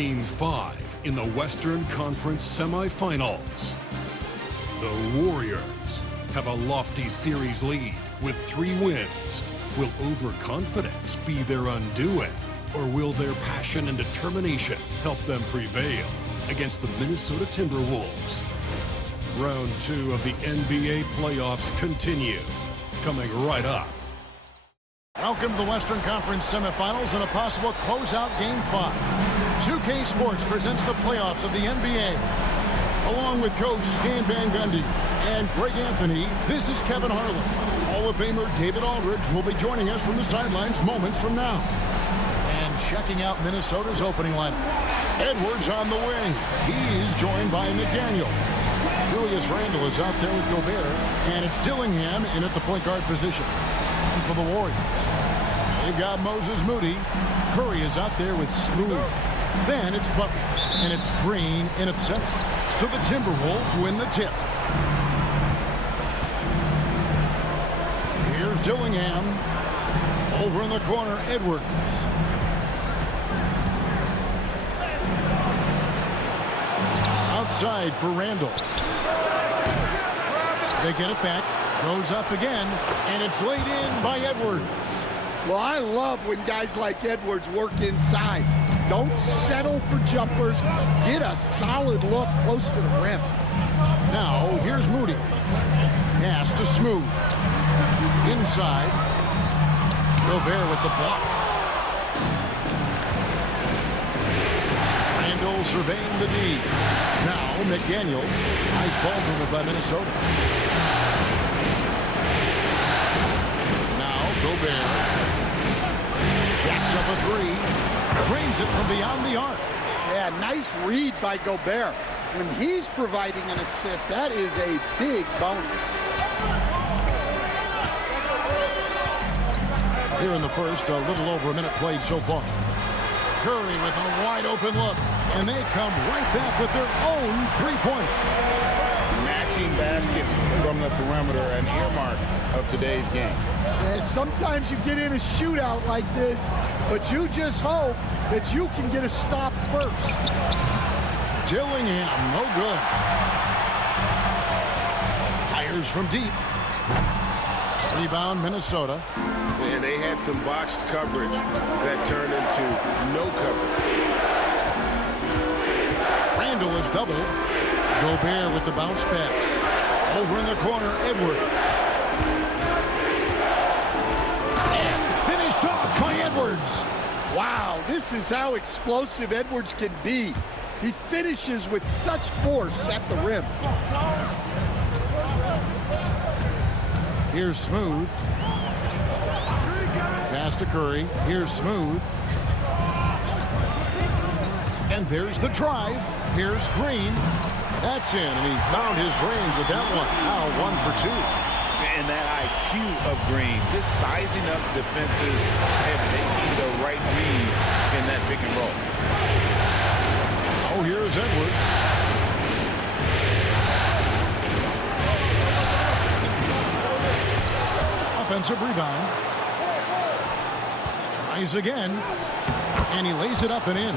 Game 5 in the Western Conference semifinals. The Warriors have a lofty series lead with 3 wins. Will overconfidence be their undoing, or will their passion and determination help them prevail against the Minnesota Timberwolves? Round 2 of the NBA playoffs continue, coming right up. Welcome to the Western Conference semifinals and a possible closeout Game 5. 2K Sports presents the playoffs of the NBA. Along with Coach Stan Van Gundy and Greg Anthony, this is Kevin Harlan. Hall of Famer David Aldridge will be joining us from the sidelines moments from now. And checking out Minnesota's opening lineup. Edwards on the wing. He is joined by McDaniel. Julius Randle is out there with Gobert, and it's Dillingham in at the point guard position. And for the Warriors, they've got Moses Moody. Curry is out there with Smooth. Then it's Butler, and it's Green in at center. So the Timberwolves win the tip. Here's Dillingham. Over in the corner, Edwards. Outside for Randle. They get it back. Goes up again, and it's laid in by Edwards. Well, I love when guys like Edwards work inside. Don't settle for jumpers. Get a solid look close to the rim. Now, here's Moody. Pass to Smooth. Inside. Gobert with the block. Randle surveying the D. Now, McDaniels. Nice ball movement by Minnesota. Now, Gobert. Jacks up a 3. Cranes it from beyond the arc. Yeah, nice read by Gobert. When he's providing an assist, that is a big bonus. Here in the first, a little over a minute played so far. Curry with a wide open look, and they come right back with their own three-pointer. Matching baskets from the perimeter, an earmark of today's game. Yeah, sometimes you get in a shootout like this, but you just hope that you can get a stop first. Dillingham, no good. Fires from deep. Rebound, Minnesota. And they had some botched coverage that turned into no coverage. Randle is doubled. Gobert with the bounce pass. Over in the corner, Edwards. And finished off by Edwards. Wow, this is how explosive Edwards can be. He finishes with such force at the rim. Here's Smooth. Pass to Curry. Here's Smooth. And there's the drive. Here's Green. That's in, and he found his range with that one. Now 1 for 2. And that IQ of Green, just sizing up defenses and making the right read in that pick and roll. Oh, here's Edwards. Offensive rebound. Tries again, and he lays it up and in.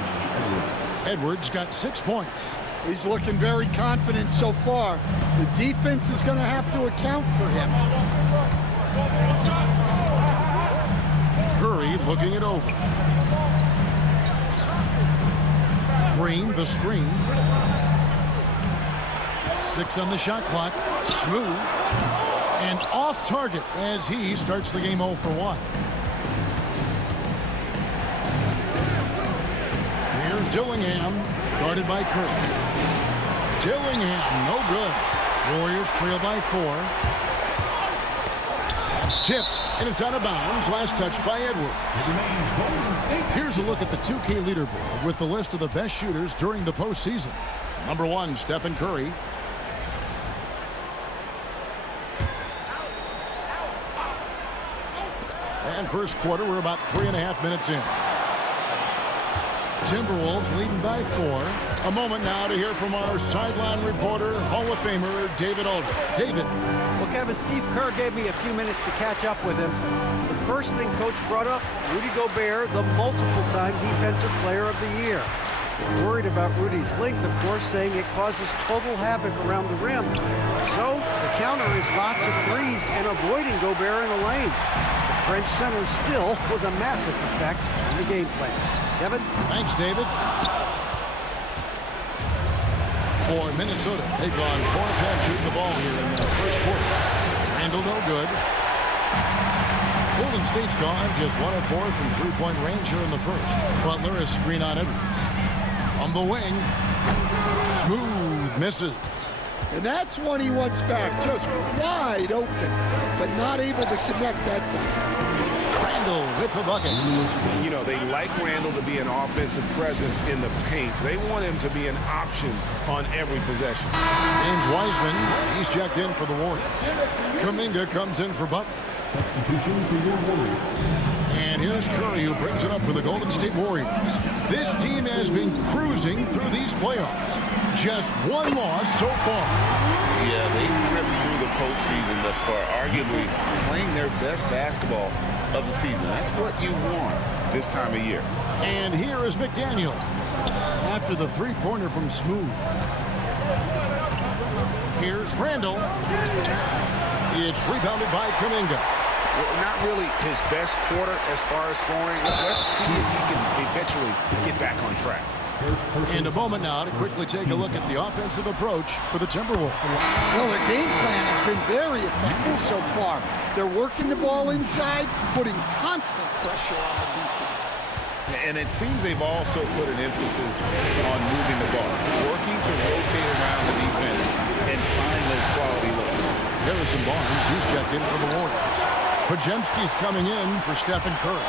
Edwards got 6 points. He's looking very confident so far. The defense is going to have to account for him. Curry looking it over. Green, the screen. 6 on the shot clock. Smooth. And off target as he starts the game 0 for 1. Here's Dillingham, guarded by Curry. Dillingham, no good. Warriors trail by 4. That's tipped, and it's out of bounds. Last touch by Edwards. Here's a look at the 2K leaderboard with the list of the best shooters during the postseason. Number 1, Stephen Curry. And first quarter, we're about 3.5 minutes in. Timberwolves leading by 4. A moment now to hear from our sideline reporter, Hall of Famer David Aldridge. David. Well, Kevin, Steve Kerr gave me a few minutes to catch up with him. The first thing Coach brought up, Rudy Gobert, the multiple-time Defensive Player of the Year. Worried about Rudy's length, of course, saying it causes total havoc around the rim. So the counter is lots of threes and avoiding Gobert in the lane. The French center still with a massive effect on the game plan. Kevin? Thanks, David. For Minnesota, they've gone 4 of 10 shooting the ball here in the first quarter. Randall no good. Golden State's gone just 1 of 4 from three-point range here in the first. Butler is screen on Edwards. From the wing, Smooth misses. And that's one he wants back, just wide open, but not able to connect that time. Randall with the bucket. You know, they like Randall to be an offensive presence in the paint. They want him to be an option on every possession. James Wiseman, he's checked in for the Warriors. Kuminga comes in for Butler. And here's Curry, who brings it up for the Golden State Warriors. This team has been cruising through these playoffs. Just one loss so far. Yeah, they've ripped through the postseason thus far, arguably playing their best basketball of the season. That's what you want this time of year. And here is McDaniel after the three-pointer from Smooth. Here's Randall. It's rebounded by Kuminga. Well, not really his best quarter as far as scoring. Let's see if he can eventually get back on track. In a moment now to quickly take a look at the offensive approach for the Timberwolves. Well, their game plan has been very effective so far. They're working the ball inside, putting constant pressure on the defense. And it seems they've also put an emphasis on moving the ball, working to rotate around the defense and find those quality looks. Harrison Barnes, he's checked in for the Warriors. Podziemski's coming in for Stephen Curry.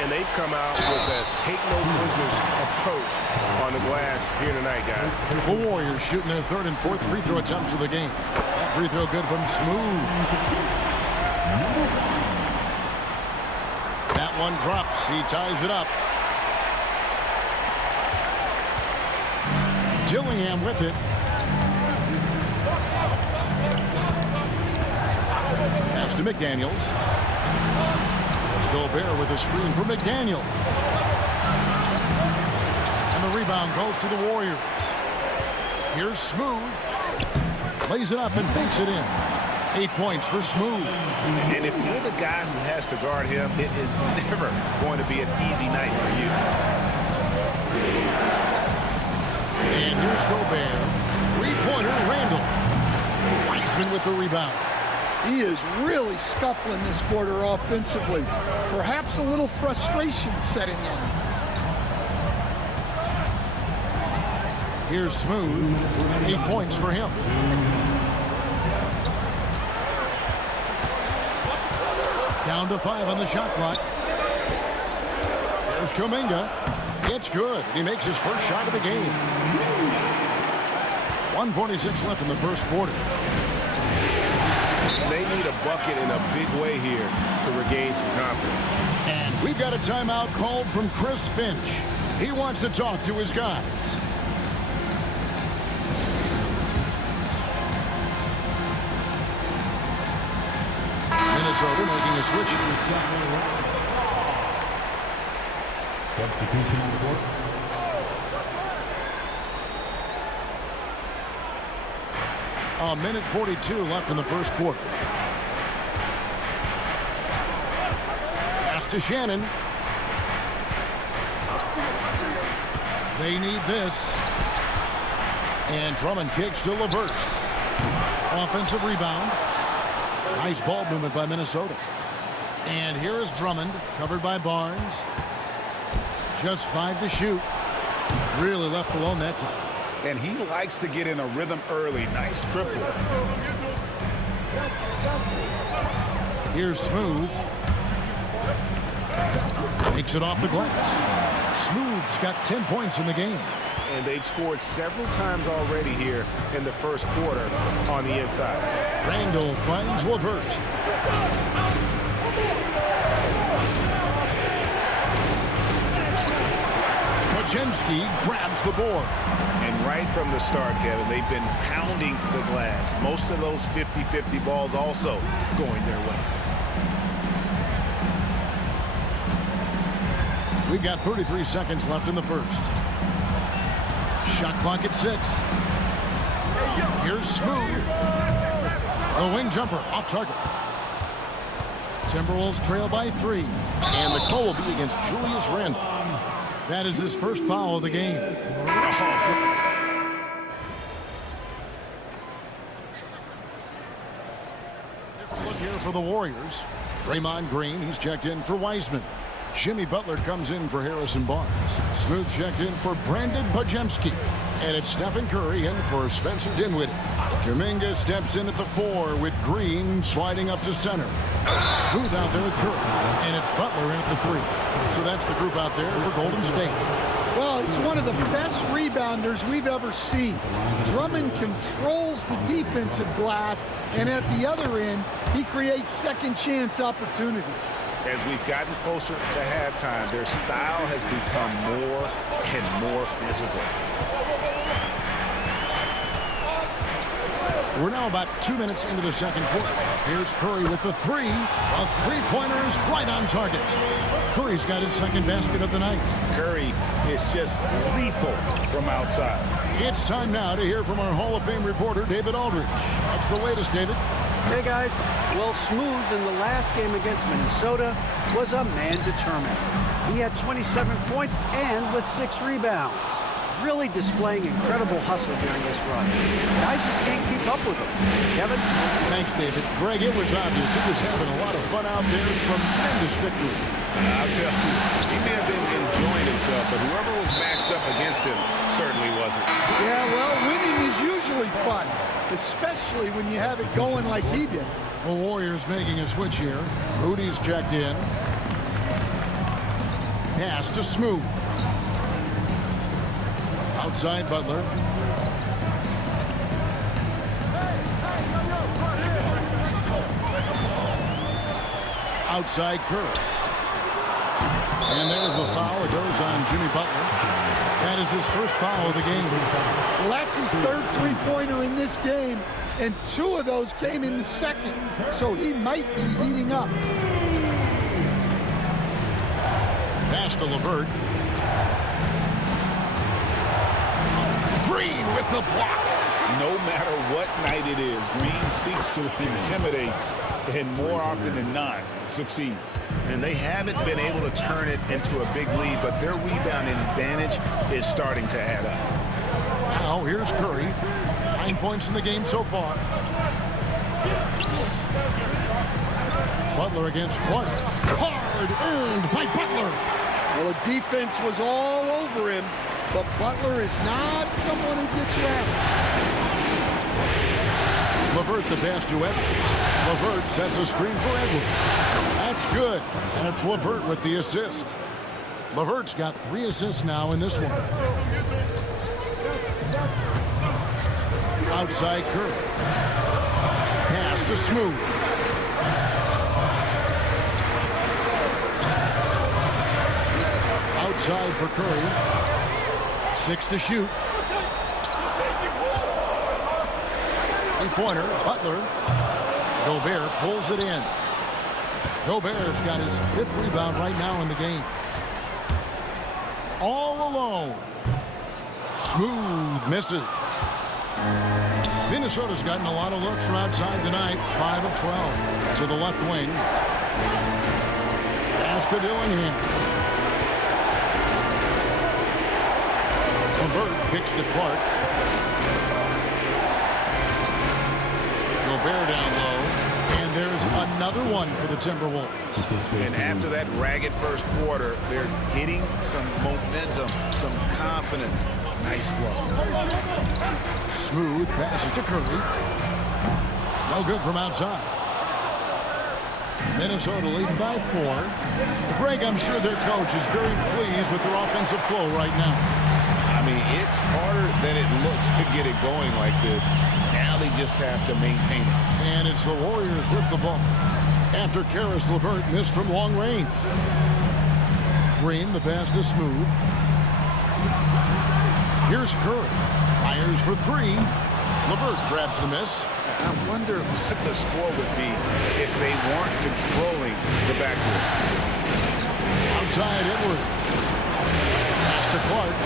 And they've come out with a take-no-prisoners approach on the glass here tonight, guys. The Warriors shooting their third and fourth free throw attempts of the game. That free throw good from Smooth. That one drops. He ties it up. Dillingham with it. Pass to McDaniels. Gobert with a screen for McDaniel. And the rebound goes to the Warriors. Here's Smooth. Lays it up and banks it in. 8 points for Smooth. And if you're the guy who has to guard him, it is never going to be an easy night for you. And here's Gobert. Three-pointer, Randall. Wiseman with the rebound. He is really scuffling this quarter offensively. Perhaps a little frustration setting in. Here's Smooth. 8 points for him. Down to 5 on the shot clock. There's Kuminga. It's good. He makes his first shot of the game. 1:46 left in the first quarter. They need a bucket in a big way here to regain some confidence. And we've got a timeout called from Chris Finch. He wants to talk to his guys. Minnesota making a switch. Substitution report. A minute 42 left in the first quarter. Pass to Shannon. They need this. And Drummond kicks to LeVert. Offensive rebound. Nice ball movement by Minnesota. And here is Drummond, covered by Barnes. Just 5 to shoot. Really left alone that time. And he likes to get in a rhythm early. Nice triple. Here's Smooth. Takes it off the glass. Smooth's got 10 points in the game. And they've scored several times already here in the first quarter on the inside. Randall finds LeVert. Podziemski grabs the board. And right from the start, Kevin, they've been pounding the glass. Most of those 50-50 balls also going their way. We've got 33 seconds left in the first. Shot clock at 6. Here's Smooth. The wing jumper off target. Timberwolves trail by 3. And the call will be against Julius Randle. That is his first foul of the game. Look here for the Warriors. Draymond Green, he's checked in for Wiseman. Jimmy Butler comes in for Harrison Barnes. Smooth checked in for Brandon Podziemski. And it's Stephen Curry in for Spencer Dinwiddie. Kuminga steps in at the 4 with Green sliding up to center. Smooth out there with Curry. And it's Butler in at the 3. So that's the group out there for Golden State. Well, he's one of the best rebounders we've ever seen. Drummond controls the defensive glass, and at the other end, he creates second chance opportunities. As we've gotten closer to halftime, their style has become more and more physical. We're now about 2 minutes into the second quarter. Here's Curry with the 3. A three-pointer is right on target. Curry's got his second basket of the night. Curry is just lethal from outside. It's time now to hear from our Hall of Fame reporter, David Aldridge. What's the latest, David? Hey, guys. Well, Smooth in the last game against Minnesota was a man determined. He had 27 points and with 6 rebounds. Really displaying incredible hustle during this run. Guys just can't keep up with him. Kevin? Thanks, David. Greg, it was obvious he was having a lot of fun out there. Tremendous victory. I'll tell you, he may have been enjoying himself, but whoever was matched up against him certainly wasn't. Yeah, well, winning is usually fun, especially when you have it going like he did. The Warriors making a switch here. Rudy's checked in. Pass to Smooth. Outside Butler. Outside Curry. And there's a foul. It goes on Jimmy Butler. That is his first foul of the game. Well, that's his third three-pointer in this game, and 2 of those came in the second, so he might be heating up. Pass to LeVert. Green with the block. No matter what night it is, Green seeks to intimidate and more often than not succeeds. And they haven't been able to turn it into a big lead, but their rebounding advantage is starting to add up. Now here's Curry. 9 points in the game so far. Butler against Clark. Hard earned by Butler. Well, the defense was all over him, but Butler is not someone who gets rattled. LeVert the pass to Edwards. LeVert sets a screen for Edwards. That's good, and it's LeVert with the assist. LeVert's got 3 assists now in this one. Outside Curry. Pass to Smooth. Outside for Curry. 6 to shoot. 3-pointer. Butler. Gobert pulls it in. Gobert's got his 5th rebound right now in the game. All alone. Smooth misses. Minnesota's gotten a lot of looks from outside tonight. 5 of 12 to the left wing. Pass to Dillingham. LeVert kicks to Clark. Gobert down low. And there's another one for the Timberwolves. And after that ragged first quarter, they're getting some momentum, some confidence. Nice flow. Smooth passes to Curry. No good from outside. Minnesota leading by 4. Greg, I'm sure their coach is very pleased with their offensive flow right now. I mean, it's harder than it looks to get it going like this. Now they just have to maintain it. And it's the Warriors with the ball. After Karis LeVert missed from long range. Green, the pass to Smooth. Here's Curry. Fires for 3. LeVert grabs the miss. I wonder what the score would be if they weren't controlling the backcourt. Outside Edwards. Pass to Clark.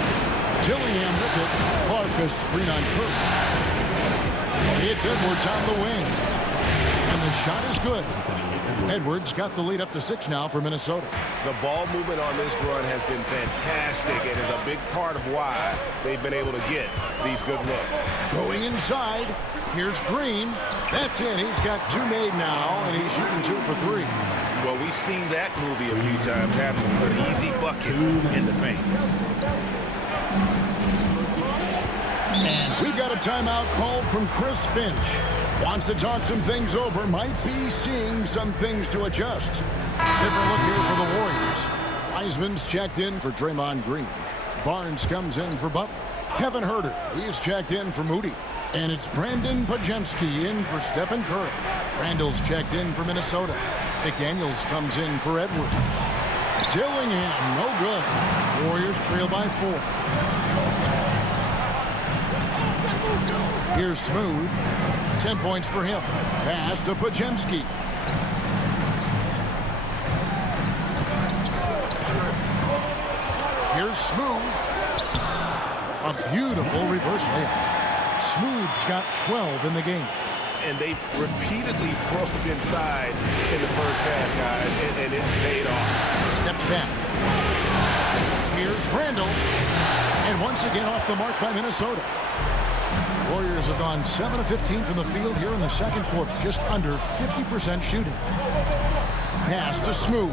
Dillingham with it. Clark a screen on Kirk. It's Edwards on the wing. And the shot is good. Edwards got the lead up to 6 now for Minnesota. The ball movement on this run has been fantastic and is a big part of why they've been able to get these good looks. Going inside. Here's Green. That's in. He's got 2 made now, and he's shooting 2 for 3. Well, we've seen that movie a few times, having an easy bucket in the paint. And we've got a timeout called from Chris Finch. Wants to talk some things over. Might be seeing some things to adjust. Different look here for the Warriors. Wiseman's checked in for Draymond Green. Barnes comes in for Butler. Kevin Huerter, he's checked in for Moody. And it's Brandon Podziemski in for Stephen Curry. Randall's checked in for Minnesota. McDaniels comes in for Edwards. Dillingham, no good. Warriors trail by 4. Here's Smooth. 10 points for him. Pass to Podziemski. Here's Smooth. A beautiful reverse layup. Smooth's got 12 in the game. And they've repeatedly probed inside in the first half, guys, and it's paid off. Steps back. Here's Randall. And once again off the mark by Minnesota. Warriors have gone 7 of 15 from the field here in the second quarter. Just under 50% shooting. Pass to Smooth.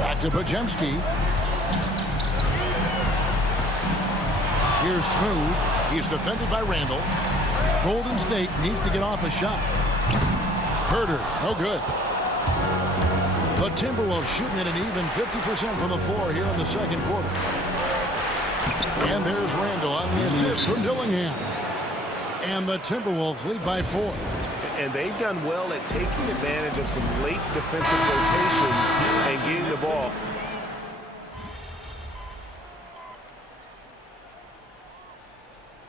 Back to Podziemski. Here's Smooth. He's defended by Randall. Golden State needs to get off a shot. Huerter, no good. The Timberwolves shooting at an even 50% from the floor here in the second quarter. And there's Randall on the assist from Dillingham. And the Timberwolves lead by 4. And they've done well at taking advantage of some late defensive rotations and getting the ball.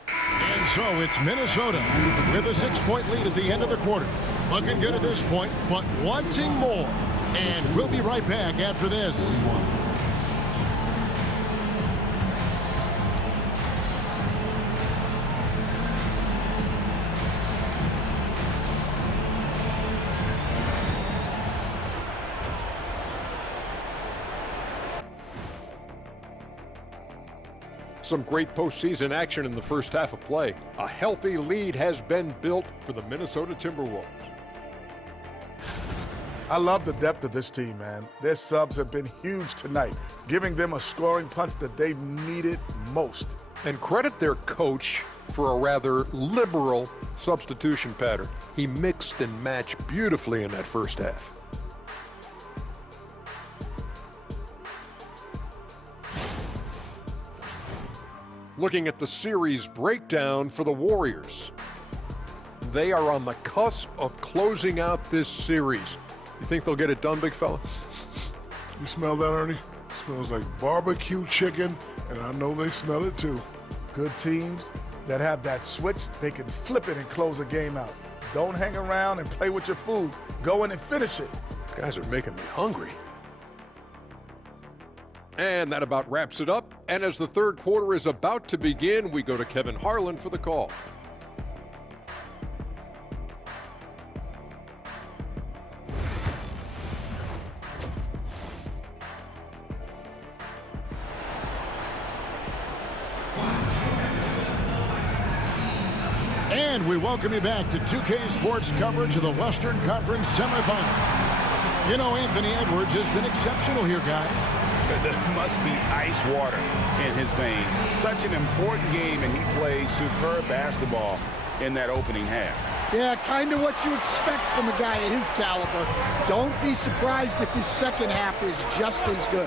And so it's Minnesota with a 6-point lead at the end of the quarter. Looking good at this point, but wanting more. And we'll be right back after this. Some great postseason action in the first half of play. A healthy lead has been built for the Minnesota Timberwolves. I love the depth of this team, man. Their subs have been huge tonight, giving them a scoring punch that they've needed most. And credit their coach for a rather liberal substitution pattern. He mixed and matched beautifully in that first half. Looking at the series breakdown for the Warriors. They are on the cusp of closing out this series. You think they'll get it done, big fella? You smell that, Ernie? It smells like barbecue chicken, and I know they smell it too. Good teams that have that switch, they can flip it and close a game out. Don't hang around and play with your food. Go in and finish it. Guys are making me hungry. And that about wraps it up. And as the third quarter is about to begin, we go to Kevin Harlan for the call. And we welcome you back to 2K Sports coverage of the Western Conference semifinal. You know, Anthony Edwards has been exceptional here, guys. There must be ice water in his veins. Such an important game, and he plays superb basketball in that opening half. Yeah, kind of what you expect from a guy at his caliber. Don't be surprised if his second half is just as good.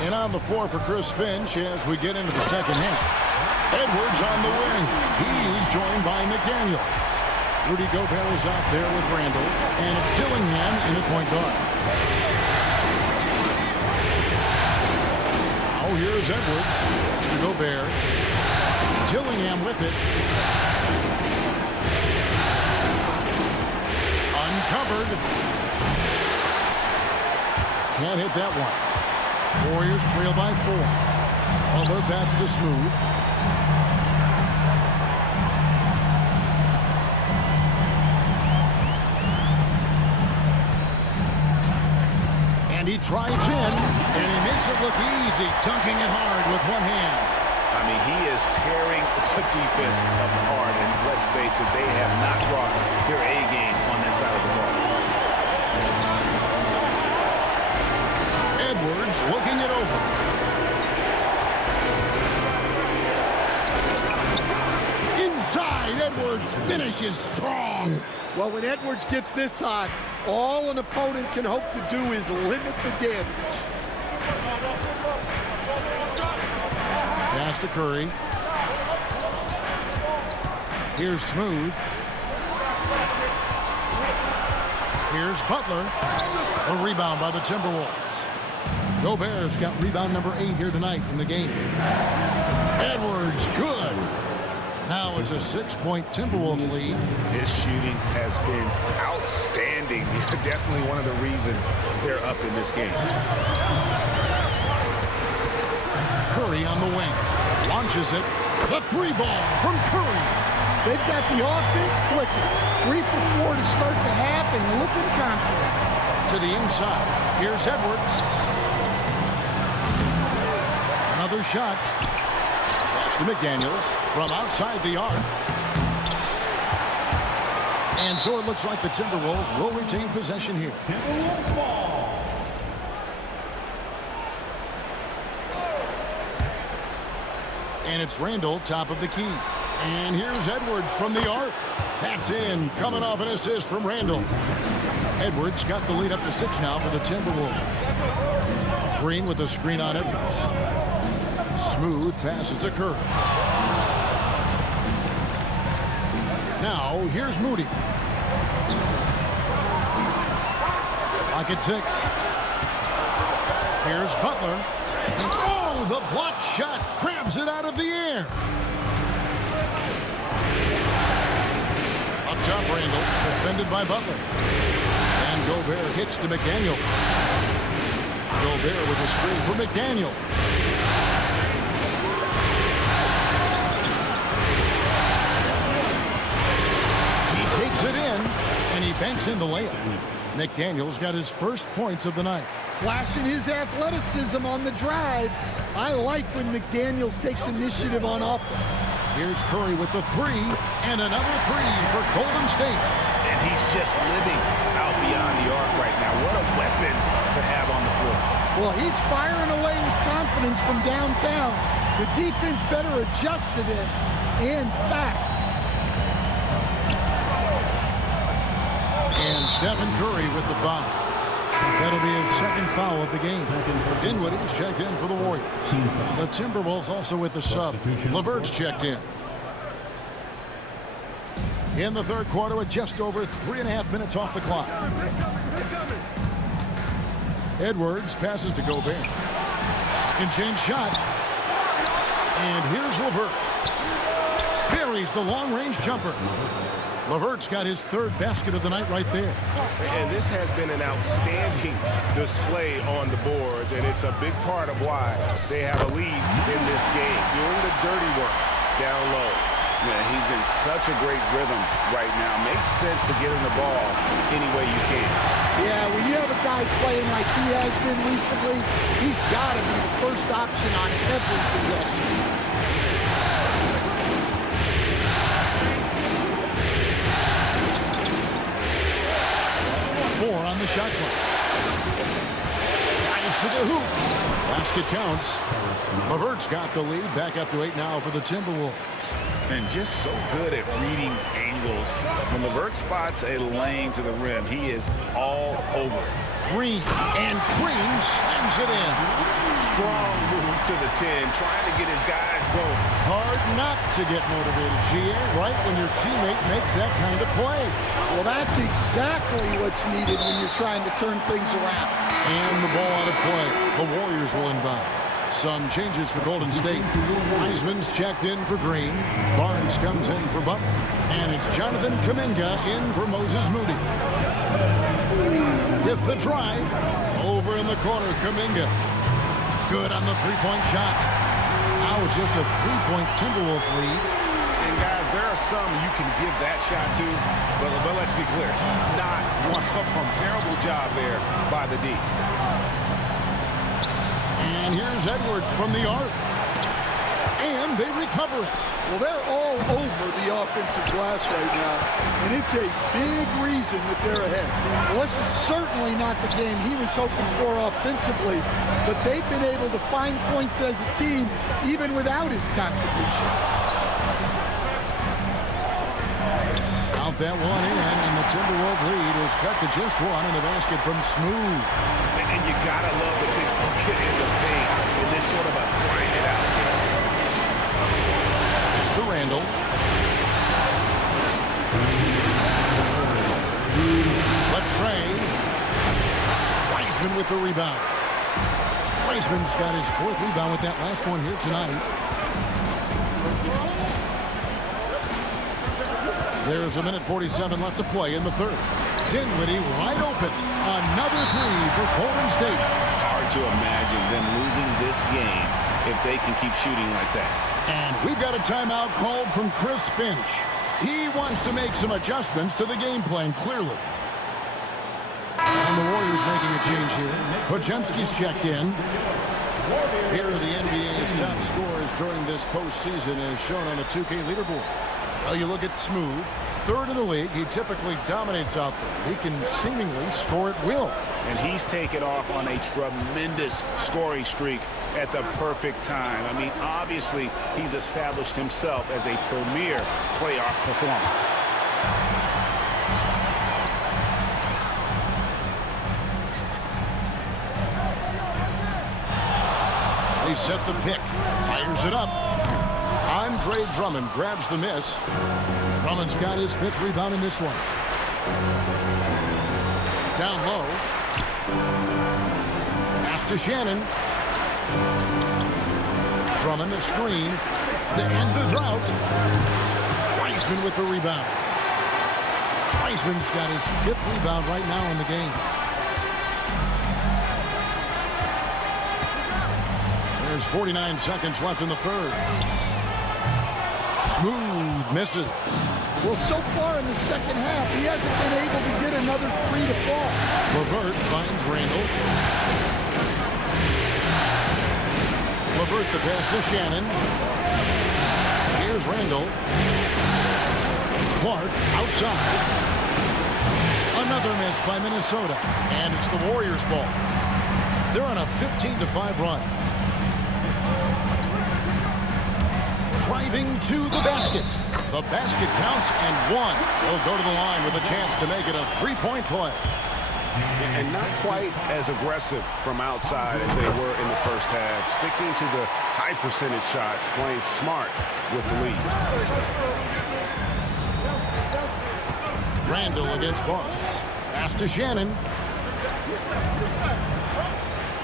And on the floor for Chris Finch as we get into the second half. Edwards on the wing. He's joined by McDaniel. Rudy Gobert is out there with Randall, and it's Dillingham in the point guard. Now here's Edwards to Gobert. Dillingham with it. Uncovered. Can't hit that one. Warriors trail by 4. Butler passes to Smooth. And he drives in, and he makes it look easy, dunking it hard with one hand. I mean, he is tearing the defense apart, and let's face it, they have not brought their A game on that side of the ball. Edwards looking it over. Inside, Edwards finishes strong. Well, when Edwards gets this hot, all an opponent can hope to do is limit the damage. Pass to Curry. Here's Smooth. Here's Butler. A rebound by the Timberwolves. Gobert's got rebound number 8 here tonight in the game. Edwards, good. Now it's a 6-point Timberwolves lead. His shooting has been outstanding. Definitely one of the reasons they're up in this game. Curry on the wing. Launches it. The 3 ball from Curry. They've got the offense clicking. 3 for 4 to start the half and looking confident. To the inside. Here's Edwards. Another shot. Pass to McDaniels from outside the arc. And so it looks like the Timberwolves will retain possession here. Timberwolves ball. And it's Randall, top of the key. And here's Edwards from the arc. That's in, coming off an assist from Randall. Edwards got the lead up to 6 now for the Timberwolves. Green with a screen on Edwards. Smooth passes to Curry. Now, here's Moody. Clock at 6. Here's Butler. Oh, the block shot grabs it out of the air. Up top, Randall, defended by Butler. And Gobert hits to McDaniel. Gobert with a screen for McDaniel. He takes it in, and he banks in the layup. McDaniel's got his first points of the night. Flashing his athleticism on the drive. I like when McDaniels takes initiative on offense. Here's Curry with the 3, and another 3 for Golden State. And he's just living out beyond the arc right now. What a weapon to have on the floor. Well, he's firing away with confidence from downtown. The defense better adjust to this, and fast. And Stephen Curry with the foul. That'll be his second foul of the game. Dinwiddie's checked in for the Warriors. The Timberwolves also with the sub. LeVert's checked in. In the third quarter with just over 3.5 minutes off the clock. Edwards passes to Gobert. Second chance shot. And here's LeVert. Buries the long-range jumper. LeVert's got his 3rd basket of the night right there. And this has been an outstanding display on the boards, and it's a big part of why they have a lead in this game, doing the dirty work down low. Yeah, he's in such a great rhythm right now. Makes sense to get him the ball any way you can. Yeah, when you have a guy playing like he has been recently, he's got to be the first option on every possession. On the shot clock. Drives to the hoop. Basket counts. LeVert's got the lead. Back up to 8 now for the Timberwolves. And just so good at reading angles. When LeVert spots a lane to the rim, he is all over. Green. And Green slams it in. Strong move to the 10, trying to get his guys going. Hard not to get motivated, GA, right when your teammate makes that kind of play. Well, that's exactly what's needed when you're trying to turn things around. And the ball out of play. The Warriors will inbound. Some changes for Golden State. Wiseman's checked in for Green. Barnes comes in for Butler. And it's Jonathan Kuminga in for Moses Moody. With the drive. Over in the corner, Kuminga. Good on the three-point shot. Now it's just a 3-point Timberwolves lead. And guys, there are some you can give that shot to, but let's be clear, he's not one of them. Terrible job there by the D. And here's Edwards from the arc. And they recover it. Well, they're all over the offensive glass right now, and it's a big reason that they're ahead. Well, this is certainly not the game he was hoping for offensively, but they've been able to find points as a team even without his contributions. Out that one in, and the Timberwolves lead is cut to just one in the basket from Smooth. And you gotta love the big bucket in the paint in this sort of a grind it out game. To Randall. Latrey. Wiseman with the rebound. Wiseman's got his 4th rebound with that last one here tonight. There's a minute 47 left to play in the third. Dinwiddie wide open. Another three for Golden State. Hard to imagine them losing this game if they can keep shooting like that. And we've got a timeout called from Chris Finch. He wants to make some adjustments to the game plan, clearly. And the Warriors making a change here. Podziemski's checked in. Here are the NBA's top scorers during this postseason as shown on the 2K leaderboard. Well, you look at Smooth, 3rd in the league. He typically dominates out there. He can seemingly score at will. And he's taken off on a tremendous scoring streak at the perfect time. I mean, obviously, he's established himself as a premier playoff performer. They set the pick. Fires it up. Andre Drummond grabs the miss. Drummond's got his 5th rebound in this one. Down low. Pass to Shannon. Drummond a screen. To end the drought. Wiseman with the rebound. Wiseman's got his 5th rebound right now in the game. There's 49 seconds left in the third. Smooth misses. Well, so far in the second half, he hasn't been able to get another 3 to fall. LeVert finds Randall. LeVert the pass to Shannon. Here's Randall. Clark outside. Another miss by Minnesota. And it's the Warriors' ball. They're on a 15-5 run. Driving to the basket. The basket counts and one. Will go to the line with a chance to make it a 3-point play. And not quite as aggressive from outside as they were in the first half. Sticking to the high percentage shots, playing smart with the lead. Randall against Barnes. Pass to Shannon.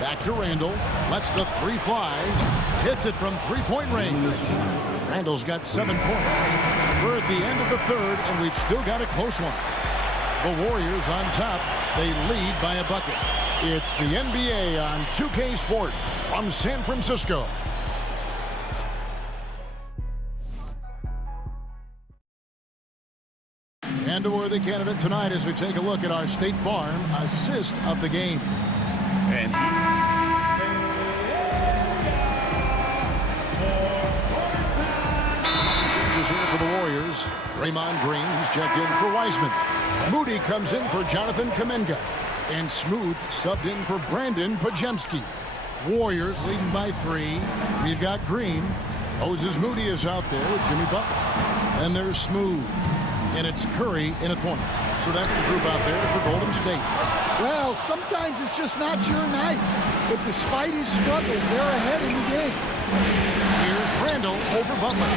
Back to Randall. Lets the 3 fly. Hits it from 3-point range. Randall's got 7 points. We're at the end of the third, and we've still got a close one. The Warriors on top. They lead by a bucket. It's the NBA on 2K Sports from San Francisco. And a worthy candidate tonight as we take a look at our State Farm assist of the game. And changes here for the Warriors. Draymond Green, he's checked in for Wiseman. Moody comes in for Jonathan Kuminga. And Smooth subbed in for Brandon Podziemski. Warriors leading by 3. We've got Green. Moses Moody is out there with Jimmy Butler. And there's Smooth. And it's Curry in at point. So that's the group out there for Golden State. Well, sometimes it's just not your night. But despite his struggles, they're ahead in the game. Here's Randall over Butler.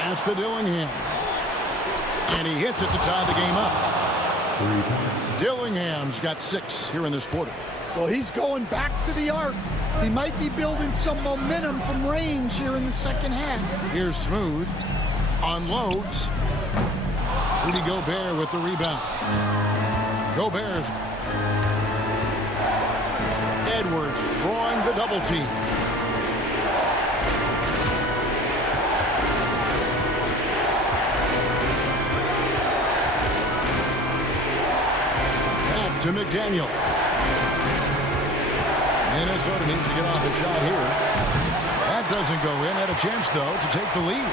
Pass to Dillingham. And he hits it to tie the game up. Dillingham's got 6 here in this quarter. Well, he's going back to the arc. He might be building some momentum from range here in the second half. Here's Smooth. Unloads. Rudy Gobert with the rebound. Gobert's. Edwards drawing the double team. Back to McDaniel. Minnesota needs to get off a shot here. That doesn't go in. Had a chance, though, to take the lead.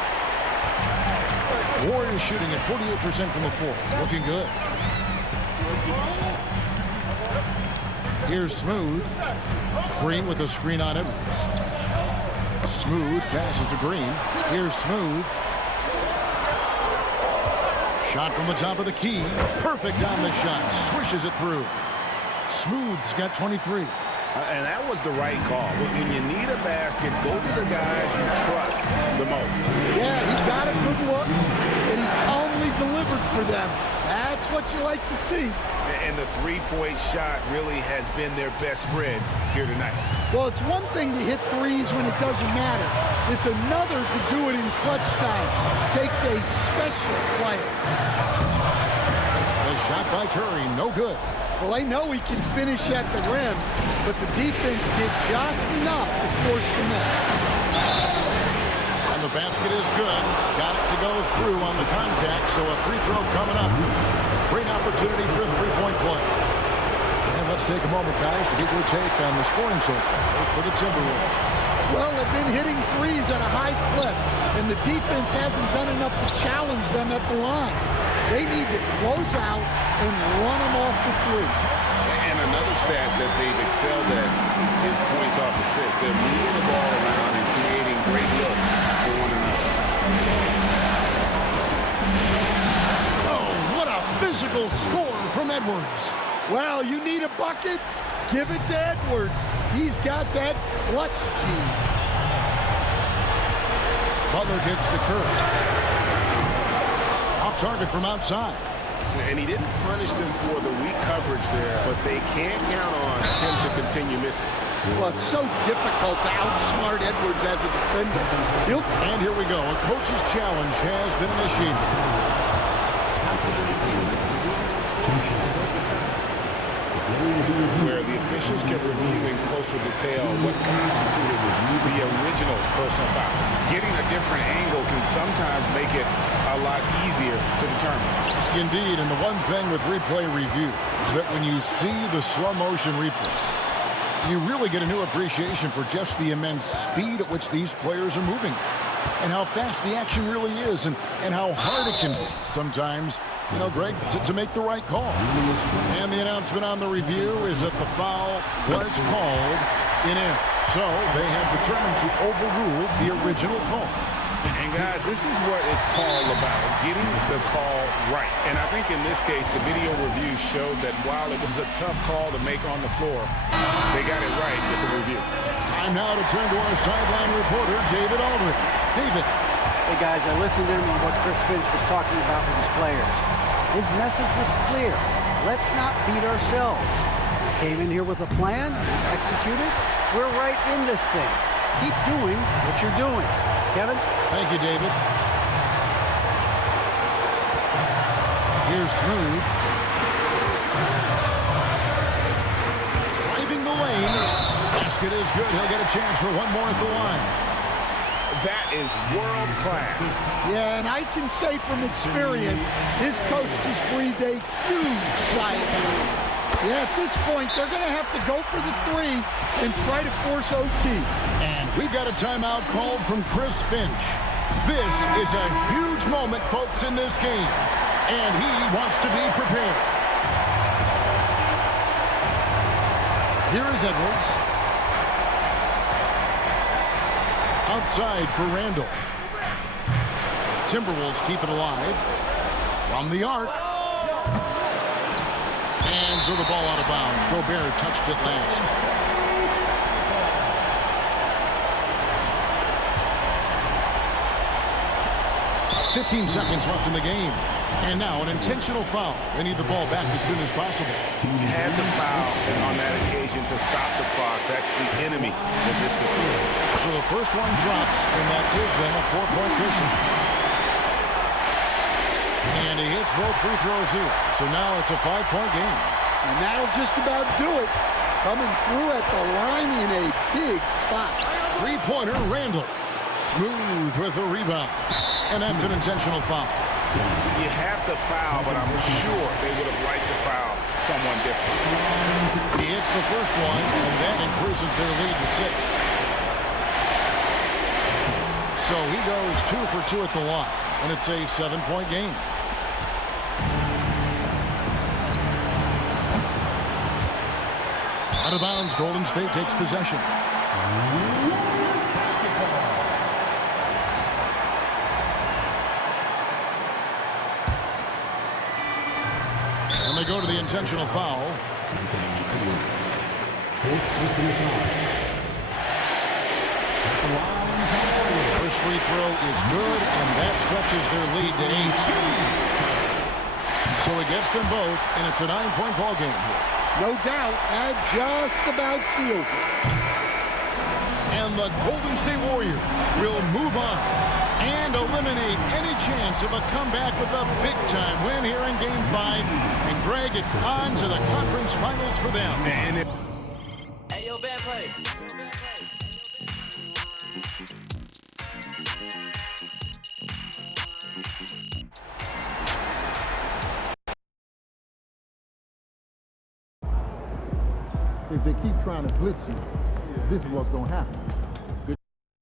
Warriors shooting at 48% from the floor. Looking good. Here's Smooth. Green with a screen on Edwards. Smooth passes to Green. Here's Smooth. Shot from the top of the key. Perfect on the shot. Swishes it through. Smooth's got 23. And that was the right call. When you need a basket, go to the guys you trust the most. Yeah, he got a good look, and he calmly delivered for them. That's what you like to see. And the three-point shot really has been their best friend here tonight. Well, it's one thing to hit threes when it doesn't matter. It's another to do it in clutch time. Takes a special player. The shot by Curry, no good. Well, they know he can finish at the rim, but the defense did just enough to force the miss. And the basket is good. Got it to go through on the contact, so a free throw coming up. Great opportunity for a three-point play. And let's take a moment, guys, to get your take on the scoring so far for the Timberwolves. Well, they've been hitting threes at a high clip, and the defense hasn't done enough to challenge them at the line. They need to close out and run them off the three. And another stat that they've excelled at is points off assists. They're moving the ball around and creating great looks for one another. Oh, what a physical score from Edwards. Well, you need a bucket? Give it to Edwards. He's got that clutch gene. Butler gets to Curry. Off target from outside. And he didn't punish them for the weak coverage there, but they can't count on him to continue missing. Well, it's so difficult to outsmart Edwards as a defender. And here we go. A coach's challenge has been initiated. Where the officials can review in closer detail what constituted the original personal foul. Getting a different angle can sometimes make it a lot easier to determine. Indeed, and the one thing with replay review is that when you see the slow motion replay, you really get a new appreciation for just the immense speed at which these players are moving and how fast the action really is and how hard it can be sometimes, you know, Greg, to make the right call. And the announcement on the review is that the foul was called in error. So they have determined to overrule the original call. And guys, this is what it's all about, getting the call right. And I think in this case, the video review showed that while it was a tough call to make on the floor, they got it right with the review. Time now to turn to our sideline reporter, David Aldridge. David. Hey, guys, I listened in on what Chris Finch was talking about with his players. His message was clear. Let's not beat ourselves. We came in here with a plan, executed. We're right in this thing. Keep doing what you're doing. Kevin? Thank you, David. Here's Smooth. Driving the lane. Basket is good. He'll get a chance for one more at the line. That is world class. Yeah, and I can say from experience, his coach just breathed a huge sigh of relief. Yeah, at this point, they're going to have to go for the three and try to force OT. And we've got a timeout called from Chris Finch. This is a huge moment, folks, in this game. And he wants to be prepared. Here is Edwards. Outside for Randall. Timberwolves keep it alive. From the arc. And so the ball out of bounds. Gobert touched it last. "15 seconds left in the game. And now an intentional foul. They need the ball back as soon as possible. You had to foul on that occasion to stop the clock. That's the enemy in this situation. So the first one drops, and that gives them a 4-point cushion. And he hits both free throws here. So now it's a 5-point game. And that'll just about do it. coming through at the line in a big spot. Three-pointer, Randall. Smooth with the rebound. And that's an intentional foul. You have to foul, but I'm sure they would have liked to foul someone different. He hits the first one, and that increases their lead to 6. So he goes 2 for 2 at the line, and it's a 7-point game. Out of bounds, Golden State takes possession. And they go to the intentional foul. First free throw is good, and that stretches their lead to 8. So it gets them both, and it's a 9-point ball game here. No doubt, that just about seals it. And the Golden State Warriors will move on and eliminate any chance of a comeback with a big-time win here in Game 5. And Greg, it's on to the conference finals for them. And hey, yo, bad play. If they keep trying to blitz you, this is what's going to happen.